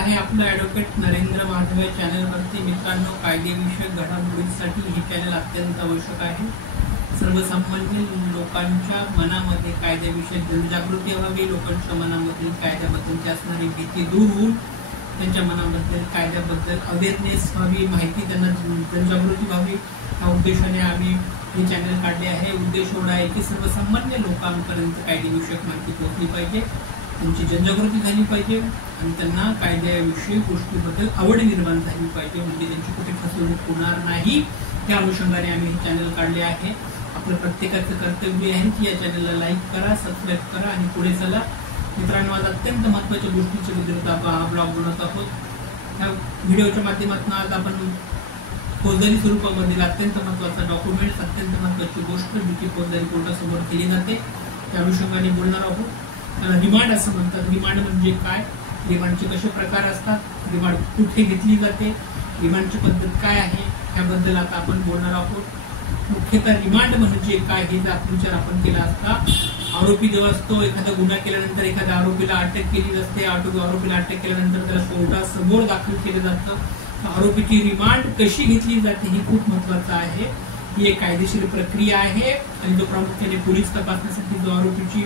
आहे आपलं ॲडव्होकेट नरेंद्र माधव चॅनलवरती. मित्रांनो, कायदेविषयक घडामोडींसाठी हे चॅनल अत्यंत आवश्यक आहे. सर्वसामान्य लोकांच्या मनामध्ये कायद्याविषयी जनजागृती व्हावी, लोकांच्या मनामधील कायद्याबद्दलची असणारी भीती दूर होऊन त्यांच्या मनाबद्दल कायद्याबद्दल अवेअरनेस व्हावी, माहिती त्यांना जनजागृती व्हावी, या उद्देशाने आम्ही हे चॅनल काढले आहे. उद्देश एवढा आहे की सर्वसामान्य लोकांपर्यंत कायदेविषयक माहिती पोहोचली पाहिजे, त्यांची जनजागृती झाली पाहिजे आणि त्यांना कायद्याविषयी गोष्टीबद्दल आवड निर्माण झाली पाहिजे, म्हणजे त्यांची कुठे फसवणूक होणार नाही. त्या अनुषंगाने आम्ही हे चॅनल काढले आहे. आपलं प्रत्येकाचं कर्तव्य आहे की या चॅनलला लाईक करा, सबस्क्राईब करा आणि पुढे चला. मित्रांनो, आज अत्यंत महत्त्वाच्या गोष्टींच्या बद्दल आपण हा ब्लॉग बनवत आहोत. या व्हिडिओच्या माध्यमातून आज आपण फौजदारी स्वरूपामधील अत्यंत महत्त्वाचा डॉक्युमेंट, अत्यंत महत्त्वाची गोष्ट जी फौजदारी कोर्टासमोर केली जाते त्या अनुषंगाने बोलणार आहोत. त्याला रिमांड असं म्हणतात. रिमांड म्हणजे काय, रिमांडचे कसे प्रकार असतात, रिमांड कुठे घेतली जाते, रिमांडची पद्धत काय आहे, याबद्दल आता आपण बोलणार आहोत. मुख्यतः रिमांड म्हणजे काय हे जर विचार आपण केला असता, आरोपी जेव्हा असतो, एखादा गुन्हा केल्यानंतर एखाद्या आरोपीला अटक केली असते, आरोपीला अटक केल्यानंतर त्याला कोर्टासमोर दाखल केलं जातं. आरोपीची रिमांड कशी घेतली जाते हे खूप महत्वाचं आहे. ही एक कायदेशीर प्रक्रिया आहे आणि जो प्रामुख्याने पोलीस तपासण्यासाठी जो आरोपीची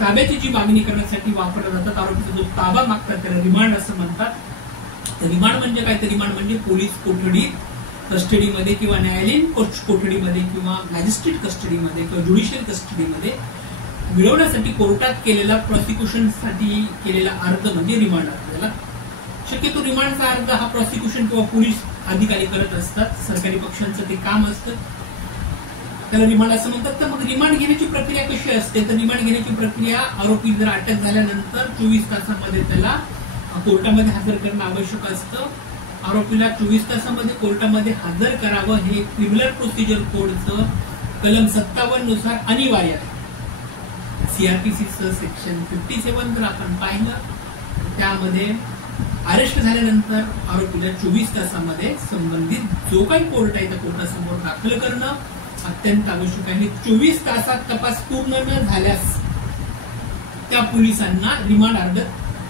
ताब्याची जी मागणी करण्यासाठी वापरला जातात, आरोपीचा जो ताबा मागतात त्याला रिमांड असं म्हणतात. रिमांड म्हणजे काय, तर रिमांड म्हणजे पोलीस कोठडीत कस्टडीमध्ये किंवा न्यायालयीन कोठडीमध्ये किंवा मॅजिस्ट्रेट कस्टडीमध्ये किंवा ज्युडिशियल कस्टडीमध्ये मिळवण्यासाठी कोर्टात केलेला प्रॉसिक्युशनसाठी केलेला अर्ज म्हणजे रिमांड असतो. शक्यतो रिमांडचा अर्ज हा प्रॉसिक्युशन किंवा पोलीस अधिकारी करत असतात, सरकारी पक्षांचं ते काम असतं, त्याला रिमांड असं म्हणतात. तर मग रिमांड घेण्याची प्रक्रिया कशी असते, तर रिमांड घेण्याची प्रक्रिया आरोपी जर अटक झाल्यानंतर 24 तासामध्ये त्याला कोर्टामध्ये हजर करणं आवश्यक असतं. आरोपीला 24 तासामध्ये कोर्टामध्ये हजर करावं हे क्रिमिनल प्रोसिजर कोडचं कलम 57 नुसार अनिवार्य आहे. सीआरपीसीचं सेक्शन 57 जर आपण पाहिलं त्यामध्ये अरेस्ट झाल्यानंतर आरोपीला 24 तासामध्ये संबंधित जो काही कोर्ट आहे त्या कोर्टासमोर दाखल करणं अत्यंत आवश्यक आहे. 24 तासात तपास पूर्ण न झाल्यास त्या पोलिसांना रिमांड अर्ज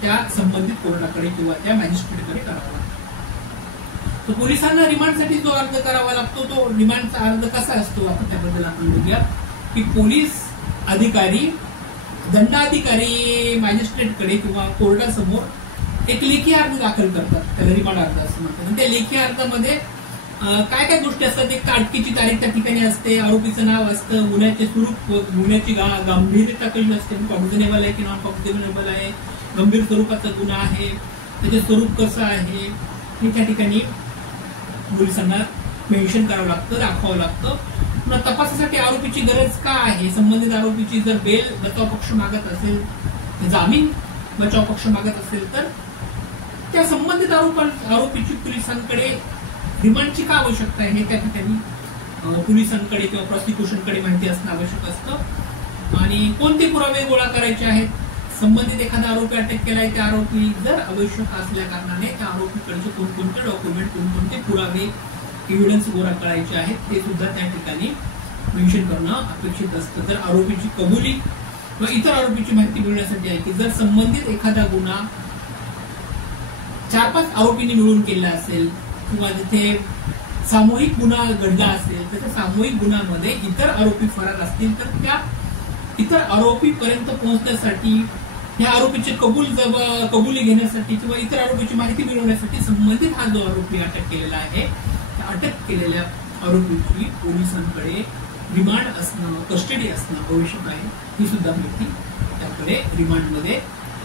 त्या संबंधित कोर्टाकडे किंवा त्या मॅजिस्ट्रेटकडे करावा लागतो. तर पोलिसांना रिमांडसाठी जो अर्ज करावा लागतो तो रिमांडचा अर्ज कसा असतो आपण त्याबद्दल आपण बघूया. की पोलीस अधिकारी, दंडाधिकारी मॅजिस्ट्रेटकडे किंवा कोर्टासमोर एक लेखी अर्ज दाखल करतात, त्याला रिमांड अर्ज असं म्हणतात. त्या लेखी अर्जामध्ये काय काय गोष्टी असतात, एक अटकेची तारीख त्या ठिकाणी असते, आरोपीचं नाव असतं, गुन्ह्याचे स्वरूप, गुन्ह्याची गंभीरता कशी असते, कॉग्निझेबल आहे की नॉन कॉग्निझेबल आहे, गंभीर स्वरूपाचा गुन्हा आहे, त्याचे स्वरूप कसं आहे हे त्या ठिकाणी पोलिसांना मेन्शन करावं लागतं, दाखवावं लागतं. पुन्हा तपासासाठी आरोपीची गरज का आहे, संबंधित आरोपीची जर बेल बचाव पक्ष मागत असेल, जामीन बचाव पक्ष मागत असेल तर त्या संबंधित आरोपीची पोलिसांकडे रिमांडची का आवश्यकता आहे हे त्या ठिकाणी पोलिसांकडे किंवा प्रॉसिक्युशनकडे माहिती असणं आवश्यक असतं. आणि कोणते पुरावे गोळा करायचे आहेत, संबंधित एखादा आरोपी अटक केलाय त्या आरोपी जर आवश्यक असल्या कारणाने त्या आरोपीकडचे कोणकोणते डॉक्युमेंट, कोणकोणते पुरावे, एव्हिडन्स गोळा करायचे आहेत ते सुद्धा त्या ठिकाणी मेन्शन करणं अपेक्षित असतं. जर आरोपीची कबुली किंवा इतर आरोपीची माहिती मिळवण्यासाठी आहे की जर संबंधित एखादा गुन्हा 4-5 आरोपींनी मिळून केला असेल किंवा जिथे सामूहिक गुन्हा घडला असेल तर त्या सामूहिक गुन्ह्यामध्ये इतर आरोपी फरार असतील तर त्या इतर आरोपीपर्यंत पोहोचण्यासाठी, या आरोपीचे कबुली घेण्यासाठी किंवा इतर आरोपीची माहिती मिळवण्यासाठी संबंधित हा जो आरोपी अटक केलेला आहे त्या अटक केलेल्या आरोपीची पोलिसांकडे रिमांड असणं, कस्टडी असणं आवश्यक आहे. ही सुद्धा माहिती त्याकडे रिमांडमध्ये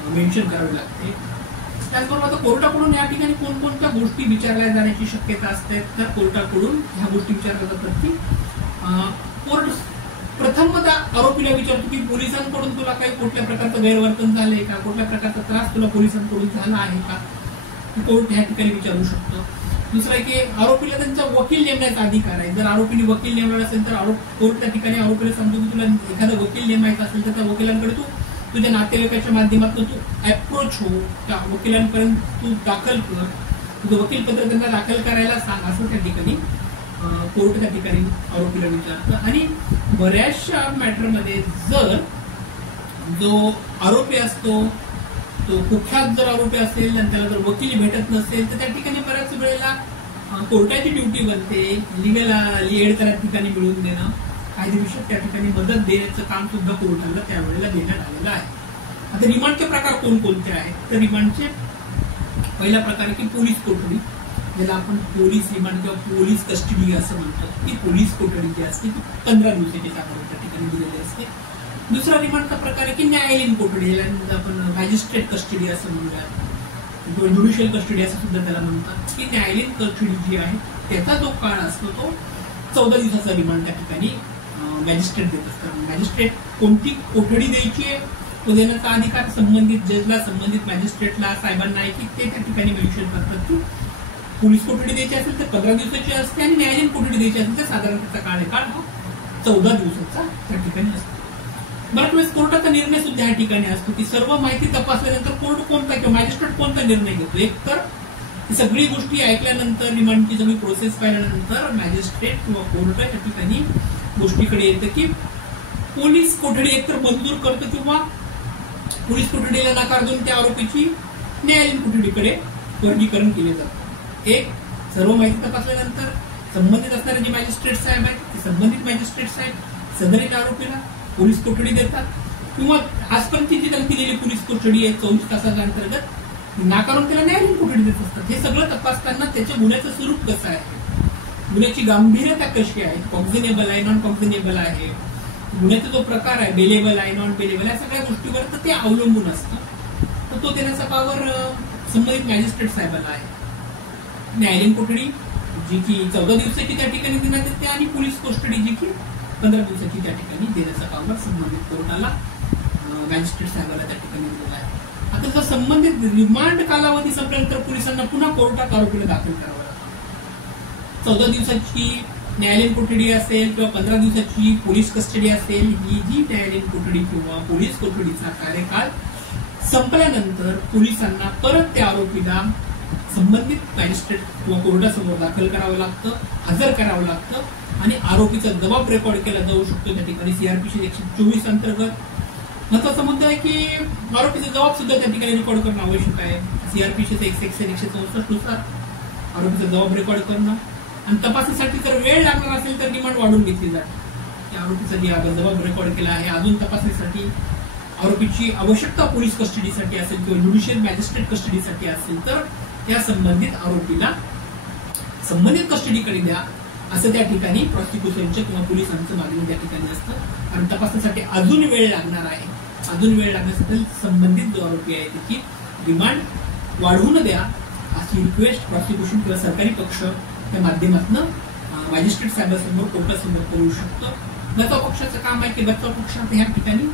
मेन्शन करावी लागते. त्याचबरोबर आता कोर्टाकडून या ठिकाणी कोणकोणत्या गोष्टी विचारल्या जाण्याची शक्यता असते, तर कोर्टाकडून ह्या गोष्टी विचारल्या जातात की कोर्ट प्रथमतः आरोपीला विचारतो की पोलिसांकडून तुला काही कुठल्या प्रकारचं गैरवर्तन झालंय का, कुठल्या प्रकारचा त्रास तुला पोलिसांकडून झाला आहे का, कोर्ट ह्या ठिकाणी विचारू शकतो. दुसरं आहे की आरोपीला त्यांचा वकील नेमण्याचा अधिकार आहे. जर आरोपीने वकील नेमला असेल तर कोर्ट त्या ठिकाणी आरोपीला सांगतो की तुला एखादा वकील नेमायचा असेल तर त्या वकिलांकडे तू तुझ्या नातेवाईकाच्या माध्यमातून तू अप्रोच हो, त्या वकिलांपर्यंत तू दाखल कर, तुझं वकीलपत्र त्यांना दाखल करायला सांग, असं त्या ठिकाणी कोर्ट त्या ठिकाणी आरोपीला विचारतं. आणि बऱ्याचशा मॅटरमध्ये जर जो आरोपी असतो तो कुख्यात जर आरोपी असेल आणि त्याला जर वकील भेटत नसेल तर त्या ठिकाणी बऱ्याच वेळेला कोर्टाची ड्युटी बनते, लिगल एड त्या ठिकाणी मिळवून देणं, कायदेविषयक त्या ठिकाणी मदत देण्याचं काम सुद्धा कोर्टाला त्यावेळेला देण्यात आलेलं आहे. आता रिमांडचे प्रकार कोणकोणते आहेत तर रिमांडचे पहिला प्रकार आहे की पोलीस कोठडी, ज्याला आपण पोलीस रिमांड किंवा पोलीस कस्टडी असं म्हणतो. ती पोलीस कोठडी जी असते ती 15 दिवसाची त्या ठिकाणी दिलेली असते. दुसरा रिमांडचा प्रकार आहे की न्यायालयीन कोठडी, ज्याला आपण मॅजिस्ट्रेट कस्टडी असं म्हणूयात, ज्युडिशियल कस्टडी असं सुद्धा त्याला म्हणतात. की न्यायालयीन कस्टडी जी आहे त्याचा जो काळ असतो तो 14 दिवसाचा रिमांड त्या ठिकाणी मॅजिस्ट्रेट देत असतात. मॅजिस्ट्रेट कोणती कोठडी द्यायची आहे तो देण्याचा अधिकार संबंधित जजला, संबंधित मॅजिस्ट्रेटला, साहेबांना आहे की ते त्या ठिकाणी मेन्शन करतात की पोलीस कोठडी द्यायची असेल तर 15 दिवसाची असते आणि न्यायालयीन कोठडी द्यायची असेल तर साधारण त्याचा कार्यकाळ हा 14 दिवसाचा त्या ठिकाणी असतो. बऱ्याच वेळेस कोर्टाचा निर्णय सुद्धा या ठिकाणी असतो की सर्व माहिती तपासल्यानंतर कोर्ट कोणता किंवा मॅजिस्ट्रेट कोणता निर्णय घेतो. एक तर सगळी गोष्टी ऐकल्यानंतर, रिमांडची सगळी प्रोसेस पाहिल्यानंतर मॅजिस्ट्रेट किंवा कोर्ट या ठिकाणी गोष्टीकडे येतं की पोलीस कोठडी एकतर मंजूर करतं किंवा पोलीस कोठडीला नकार देऊन त्या आरोपीची न्यायालयीन कोठडीकडे वर्गीकरण केले जातं. एक, सर्व माहिती तपासल्यानंतर संबंधित असणारे जे मॅजिस्ट्रेट साहेब आहेत ते संबंधित मॅजिस्ट्रेट साहेब सदरील आरोपीला पोलीस कोठडी देतात किंवा आजपर्यंतची जी त्यांनी दिलेली पोलीस कोठडी आहे 24 तासाच्या अंतर्गत नाकारून त्याला न्यायालयीन कोठडी देत असतात. हे सगळं तपासताना त्याच्या गुन्ह्याचं स्वरूप कसं आहे, गुन्ह्याची गांभीर्यता कशी आहे, कॉन्झिनेबल आहे, नॉन कॉन्झिनेबल आहे, गुन्ह्याचा जो प्रकार आहे बेलेबल आहे, नॉन बेलेबल, या सगळ्या गोष्टीवर तर ते अवलंबून असतं. तर तो देण्याचा पावर संबंधित मॅजिस्ट्रेट साहेबांना आहे. न्यायालयीन कोठडी जी की 14 दिवसाची त्या ठिकाणी देण्यात येते आणि पोलीस कोठडी जी की 15 दिवसाची त्या ठिकाणी देण्याचा पावर संबंधित कोर्टाला, मॅजिस्ट्रेट साहेबांना त्या ठिकाणी दिलेला आहे. आता जर संबंधित रिमांड कालावधी संपल्यानंतर पोलिसांना पुन्हा कोर्टात आरोपीला दाखल करावं लागतं. 14 दिवसाची न्यायालयीन कोठडी असेल किंवा 15 दिवसाची पोलीस कस्टडी असेल, ही जी न्यायालयीन कोठडी किंवा पोलीस कोठडीचा कार्यकाळ संपल्यानंतर पोलिसांना परत त्या आरोपीला संबंधित मॅजिस्ट्रेट किंवा कोर्टासमोर दाखल करावं लागतं, हजर करावं लागतं आणि आरोपीचा जबाब रेकॉर्ड केला जाऊ शकतो. त्या ठिकाणी सीआरपीसी 124 अंतर्गत महत्वाचा मुद्दा आहे की आरोपीचा जबाब सुद्धा त्या ठिकाणी रेकॉर्ड करणं आवश्यक आहे. सीआरपीसी सेक्शन 164 नुसार आरोपीचा जबाब रेकॉर्ड करणं आणि तपासणीसाठी जर वेळ लागणार असेल तर डिमांड वाढून घेतली जाते. त्या आरोपीचा जे जबाब रेकॉर्ड केला आहे अजून तपासणीसाठी आरोपीची आवश्यकता पोलीस कस्टडीसाठी असेल किंवा ज्युडिशियल मॅजिस्ट्रेट कस्टडीसाठी असेल तर त्या संबंधित आरोपीला संबंधित कस्टडीकडे द्या असं त्या ठिकाणी प्रॉसिक्युशनच्या किंवा पोलिसांचं मागणी त्या ठिकाणी असतं. आणि तपासणीसाठी अजून वेळ लागणार आहे, अजून वेळ लागण्यासाठी संबंधित जो आरोपी आहे त्याची डिमांड वाढवून द्या अशी रिक्वेस्ट प्रॉसिक्युशन किंवा सरकारी पक्ष त्या माध्यमातून मॅजिस्ट्रेट साहेबांसमोर कोर्टासमोर करू शकतो. बचाव पक्षाचं काम आहे की बचाव पक्ष ह्या ठिकाणी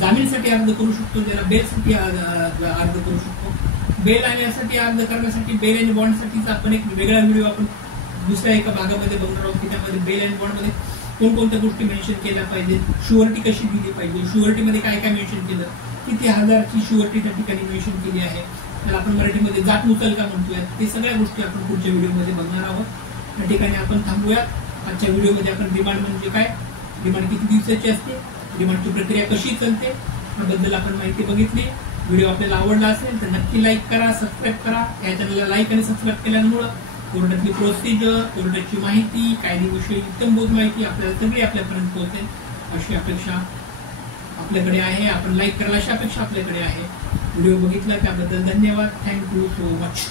जामीनसाठी अर्ज करू शकतो, ज्याला बेलसाठी अर्ज करू शकतो. बेल आणण्यासाठी अर्ज करण्यासाठी बेल आणि बॉन्डसाठीचा आपण एक वेगळा व्हिडिओ आपण दुसऱ्या एका भागामध्ये बघणार आहोत की त्यामध्ये बेल आणि बॉन्डमध्ये कोणकोणत्या गोष्टी मेन्शन केल्या पाहिजेत, शुअरिटी कशी दिली पाहिजे, शुअरिटीमध्ये काय काय मेन्शन केलं, किती हजारची शुअरिटी त्या ठिकाणी मेन्शन केली आहे, त्याला आपण मराठीमध्ये जात मुचल का म्हणतोय, ते सगळ्या गोष्टी आपण पुढच्या व्हिडिओमध्ये बघणार आहोत. त्या ठिकाणी आपण थांबूयात. आजच्या व्हिडिओमध्ये आपण डिमांड म्हणजे काय, डिमांड किती दिवसाची असते, डिमांडची प्रक्रिया कशी चालते याबद्दल आपण माहिती बघितली. व्हिडिओ आपल्याला आवडला असेल तर नक्की लाईक करा, सबस्क्राईब करा. या चॅनलला लाईक आणि सबस्क्राईब केल्यामुळे कोर्टातली प्रोसिजर, कोर्टाची माहिती, कायदेविषयी उत्तमभूत माहिती आपल्याला सगळी आपल्यापर्यंत पोहोचेल अशी अपेक्षा आपल्याकडे आहे. आपण लाईक करायला अशी अपेक्षा आपल्याकडे आहे. व्हिडिओ बघितला त्याबद्दल धन्यवाद. Thank you so much.